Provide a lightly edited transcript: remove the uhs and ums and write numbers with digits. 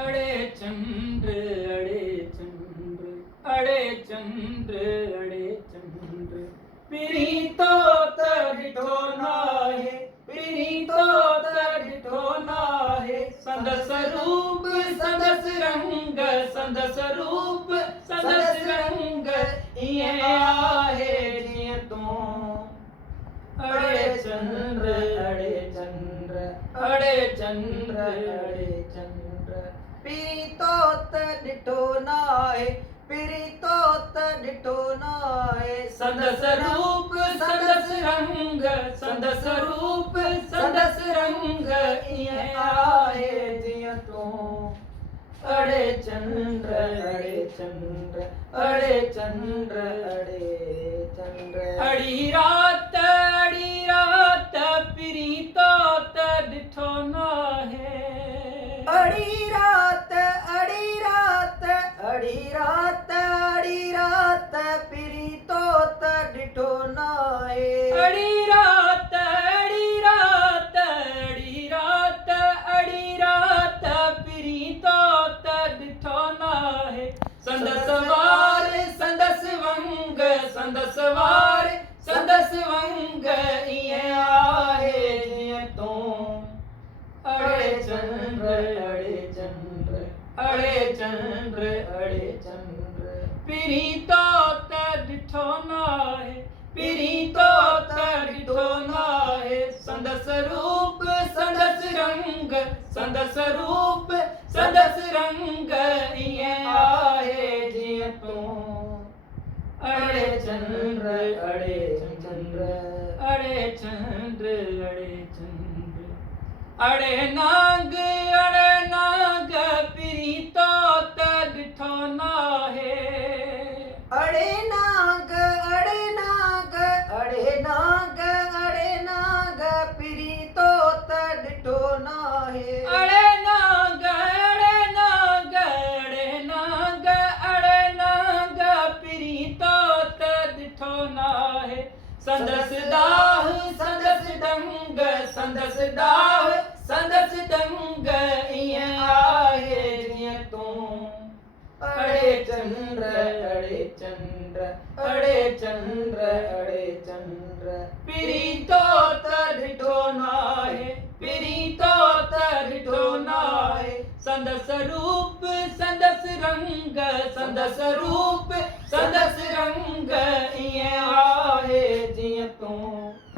अड़े चंद्र अड़े चंद्र अड़े चंद्र पिरी तो डिठो नाहे पिरी तो डिठो नाहे संदस रूप संदस रंग संदस रूप संदस रंग इए आहे जिए तू अड़े चंद्र अड़े चंद्र अड़े चंद्र अड़े चंद्र पिरी तोत डिठो नाहे पिरी तोत डिठो नाहे संदस रूप संदस रंग संदस रूप संदस रंग इए आहे जिए तू अड़े चंद्र अड़े चंद्र अड़े चंद्र अड़े चंद्र अड़ी रात पिरी तोत डिठो नाहे अड़ी रात अड़ी रात अड़ी रात अड़ी रात पिरी तोत डिठो नाहे अड़ी रात अड़ी रात अड़ी रात अड़ी रात पिरी तोत डिठो नाहे संदस वार संदस वंग संदस वार संदस वंग इए आहे जिए तू अड़े चंद्र अड़े चंद्र अड़े चंद्र अड़े चंद्र पिरी तोत डिठो नाहे पिरी तोत डिठो नाहे संदस रूप संदस रंग संदस रूप संदस रंग इए आहे जिए तू अड़े चंद्र अड़े चंद्र अड़े चंद्र अड़े चंद्र अड़े नाग पिरी तोत डिठो नाहे अड़े नाग अड़े नाग अड़े नाग अड़े नाग पिरी तोत डिठो नाहे अड़े नाग अड़े नाग अड़े नाग अड़े नाग पिरी तोत डिठो नाहे संदस दाह संदस दंग संदस दाह संदस दंग इए आहे जिए तू अड़े चंद्र अड़े चंद्र अड़े चंद्र अड़े चंद्र पिरी तोत डिठो नाहे पिरी तोत डिठो नाहे संदस रूप संदस रंग संदस रूप संदस रंग